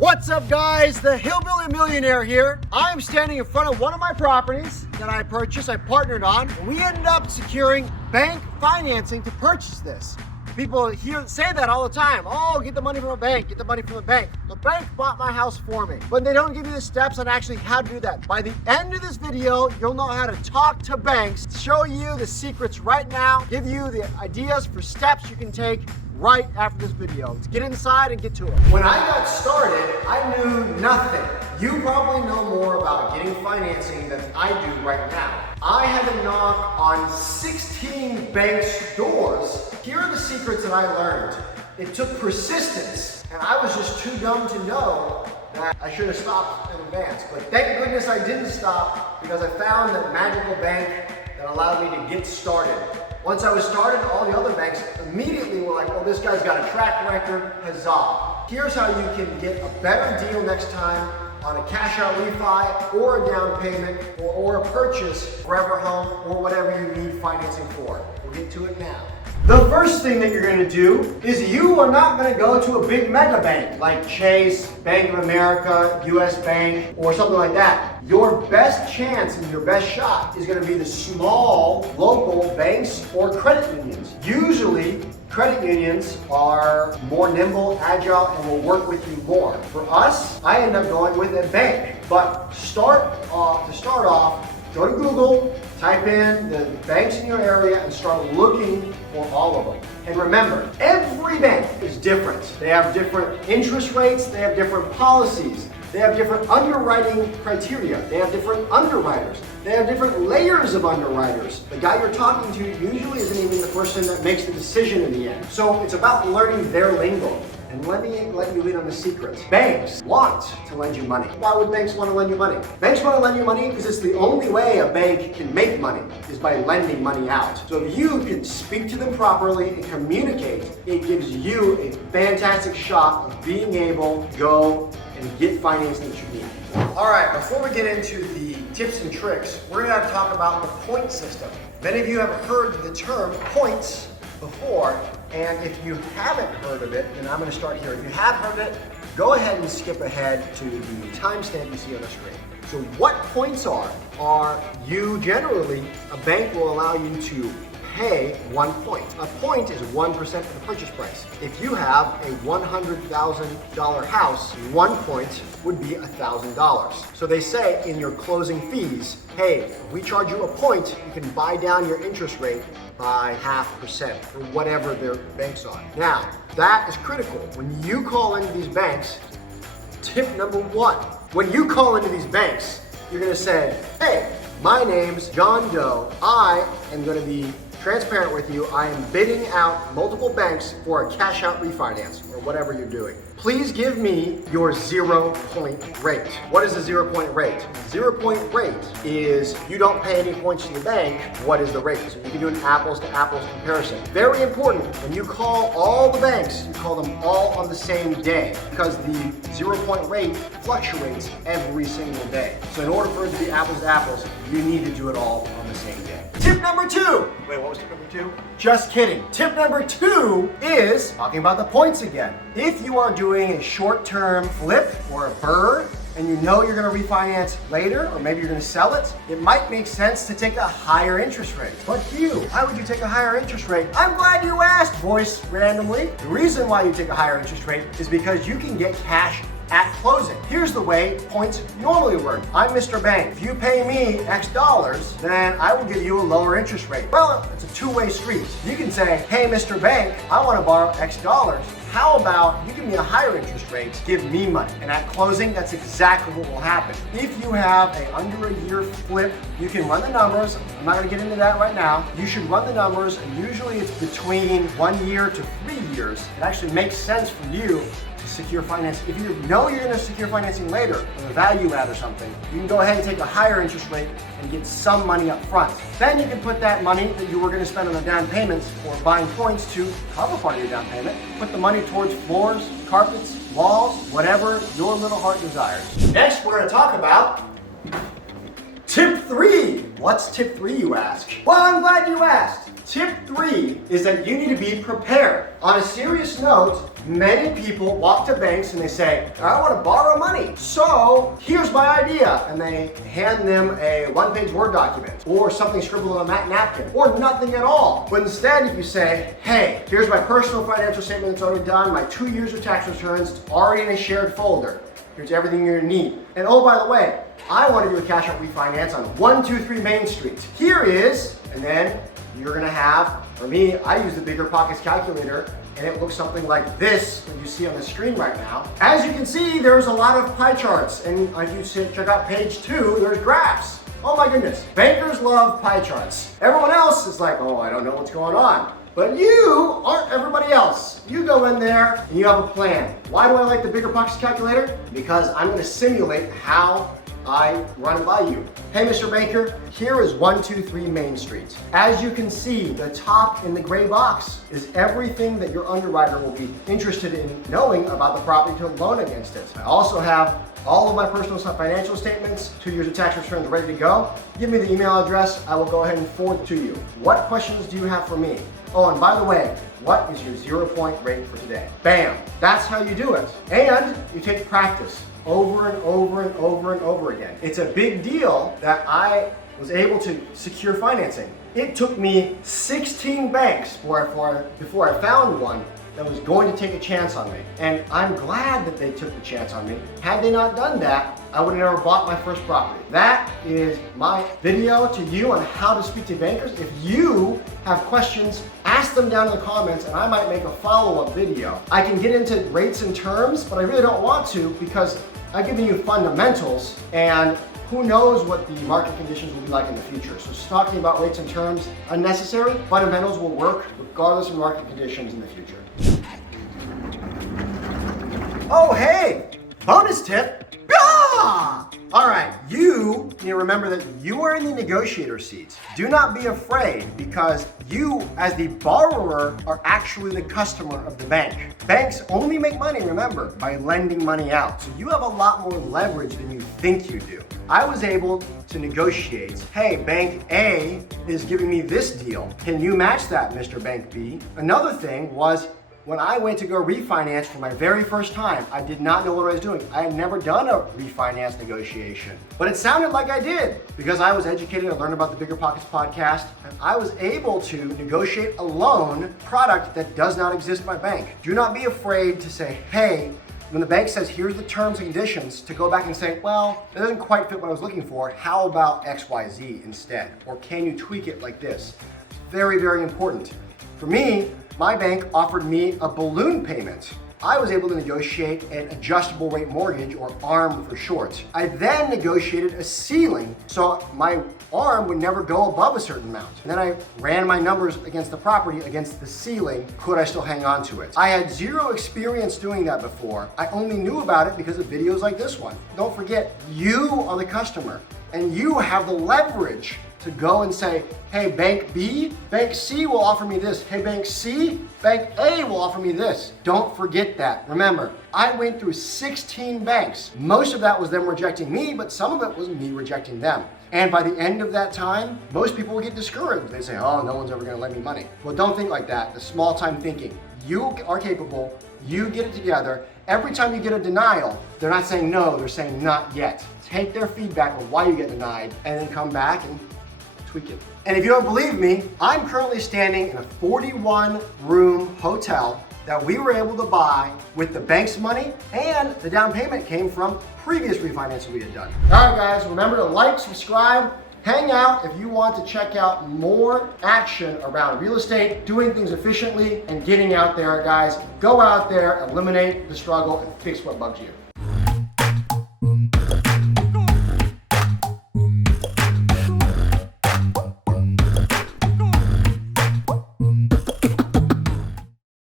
What's up, guys? The Hillbilly Millionaire here. I'm standing in front of one of my properties that I purchased, I partnered on. We ended up securing bank financing to purchase this. People say that all the time. Oh, get the money from a bank, get the money from a bank. The bank bought my house for me. But they don't give you the steps on actually how to do that. By the end of this video, you'll know how to talk to banks, show you the secrets right now, give you the ideas for steps you can take right after this video. Let's get inside and get to it. When I got started, I knew nothing. You probably know more about getting financing than I do right now. I had to knock on 16 banks' doors. Here are the secrets that I learned. It took persistence, and I was just too dumb to know that I should have stopped in advance. But thank goodness I didn't stop, because I found that magical bank that allowed me to get started. Once I was started, all the other banks immediately were like, oh, this guy's got a track record, huzzah. Here's how you can get a better deal next time on a cash out refi or a down payment or a purchase, forever home, or whatever you need financing for. We'll get to it now. The first thing that you're gonna do is you are not gonna go to a big mega bank like Chase, Bank of America, US Bank, or something like that. Your best chance and your best shot is gonna be the small local banks or credit unions. Usually, credit unions are more nimble, agile, and will work with you more. For us, I end up going with a bank. But to start off, go to Google, type in the banks in your area and start looking for all of them. And remember, every bank is different. They have different interest rates, they have different policies, they have different underwriting criteria, they have different underwriters, they have different layers of underwriters. The guy you're talking to usually isn't even the person that makes the decision in the end. So it's about learning their lingo. And let you in on the secrets. Banks want to lend you money. Why would banks want to lend you money? Banks want to lend you money because it's the only way a bank can make money is by lending money out. So if you can speak to them properly and communicate, it gives you a fantastic shot of being able to go and get financing that you need. All right, before we get into the tips and tricks, we're going to talk about the point system. Many of you have heard the term points before, and if you haven't heard of it, then I'm going to start here. If you have heard it, go ahead and skip ahead to the timestamp you see on the screen. So what points are you generally, a bank will allow you to pay 1 point. A point is 1% of the purchase price. If you have a $100,000 house, 1 point would be $1,000. So they say in your closing fees, hey, if we charge you a point, you can buy down your interest rate by 0.5% or whatever their banks are. Now, that is critical. When you call into these banks, tip number one, when you call into these banks, you're gonna say, hey, my name's John Doe. I am gonna be transparent with you. I am bidding out multiple banks for a cash out refinance or whatever you're doing. Please give me your 0 point rate. What is the 0 point rate? 0 point rate is you don't pay any points to the bank. What is the rate? So you can do an apples to apples comparison. Very important, when you call all the banks, you call them all on the same day because the 0 point rate fluctuates every single day. So in order for it to be apples to apples, you need to do it all on the same day. Tip number two. Wait, what was tip number two? Just kidding. Tip number two is talking about the points again. If you are doing a short-term flip or a BRRRR and you know you're going to refinance later, or maybe you're going to sell it, it might make sense to take a higher interest rate. But why would you take a higher interest rate? I'm glad you asked, voice randomly. The reason why you take a higher interest rate is because you can get cash at closing. Here's the way points normally work. I'm Mr. Bank. If you pay me X dollars, then I will give you a lower interest rate. Well, it's a two-way street. You can say, hey, Mr. Bank, I want to borrow X dollars. How about you give me a higher interest rate, give me money. And at closing, that's exactly what will happen. If you have a under a year flip, you can run the numbers. I'm not gonna get into that right now. You should run the numbers, and usually it's between 1 year to 3 years. It actually makes sense for you to secure financing. If you know you're gonna secure financing later, or a value add or something, you can go ahead and take a higher interest rate and get some money up front. Then you can put that money that you were gonna spend on the down payments or buying points to cover part of your down payment, put the money towards floors, carpets, walls, whatever your little heart desires. Next, we're gonna talk about tip 3. What's tip 3, you ask? Well, I'm glad you asked. Tip 3 is that you need to be prepared. On a serious note, Many people walk to banks and they say, I want to borrow money, so here's my idea. And they hand them a one-page Word document or something scribbled on a napkin or nothing at all. But instead, if you say, hey, here's my personal financial statement that's already done, my 2 years of tax returns, it's already in a shared folder. Here's everything you're gonna need. And oh, by the way, I want to do a cash out refinance on 123 Main Street. Here is, and then you're gonna have, for me, I use the Bigger Pockets calculator, and it looks something like this that you see on the screen right now. As you can see, there's a lot of pie charts, and if you check out page 2, there's graphs. Oh my goodness, bankers love pie charts. Everyone else is like, oh, I don't know what's going on. But you aren't everybody else. You go in there and you have a plan. Why do I like the Bigger Pockets calculator? Because I'm gonna simulate how I run it by you. Hey, Mr. Banker, here is 123 Main Street. As you can see, the top in the gray box is everything that your underwriter will be interested in knowing about the property to loan against it. I also have all of my personal financial statements, 2 years of tax returns ready to go. Give me the email address. I will go ahead and forward it to you. What questions do you have for me? Oh, and by the way, what is your 0-point rate for today? Bam, that's how you do it. And you take practice over and over and over and over again. It's a big deal that I was able to secure financing. It took me 16 banks before I found one that was going to take a chance on me. And I'm glad that they took the chance on me. Had they not done that, I would have never bought my first property. That is my video to you on how to speak to bankers. If you have questions, ask them down in the comments and I might make a follow-up video. I can get into rates and terms, but I really don't want to because I've given you fundamentals and who knows what the market conditions will be like in the future. So talking about rates and terms, unnecessary. Fundamentals will work regardless of market conditions in the future. Oh, hey, bonus tip. Ah! All right, you need to remember that you are in the negotiator seat. Do not be afraid because you, as the borrower, are actually the customer of the bank. Banks only make money, remember, by lending money out. So you have a lot more leverage than you think you do. I was able to negotiate, hey, Bank A is giving me this deal. Can you match that, Mr. Bank B? Another thing was, when I went to go refinance for my very first time, I did not know what I was doing. I had never done a refinance negotiation, but it sounded like I did because I was educated. I learned about the Bigger Pockets podcast, and I was able to negotiate a loan product that does not exist by bank. Do not be afraid to say, hey, when the bank says, here's the terms and conditions, to go back and say, well, it doesn't quite fit what I was looking for. How about XYZ instead? Or can you tweak it like this? Very, very important. For me, my bank offered me a balloon payment. I was able to negotiate an adjustable rate mortgage, or ARM for short. I then negotiated a ceiling, so my ARM would never go above a certain amount. And then I ran my numbers against the property, against the ceiling. Could I still hang on to it? I had zero experience doing that before. I only knew about it because of videos like this one. Don't forget, you are the customer, and you have the leverage to go and say, hey, Bank B, Bank C will offer me this. Hey, Bank C, Bank A will offer me this. Don't forget that. Remember, I went through 16 banks. Most of that was them rejecting me, but some of it was me rejecting them. And by the end of that time, most people would get discouraged. They say, oh, no one's ever gonna lend me money. Well, don't think like that. The small time thinking. You are capable, you get it together. Every time you get a denial, they're not saying no, they're saying not yet. Take their feedback of why you get denied and then come back and tweak it. And if you don't believe me, I'm currently standing in a 41-room hotel that we were able to buy with the bank's money, and the down payment came from previous refinancing we had done. All right, guys, remember to like, subscribe, hang out if you want to check out more action around real estate, doing things efficiently, and getting out there, guys. Go out there, eliminate the struggle, and fix what bugs you.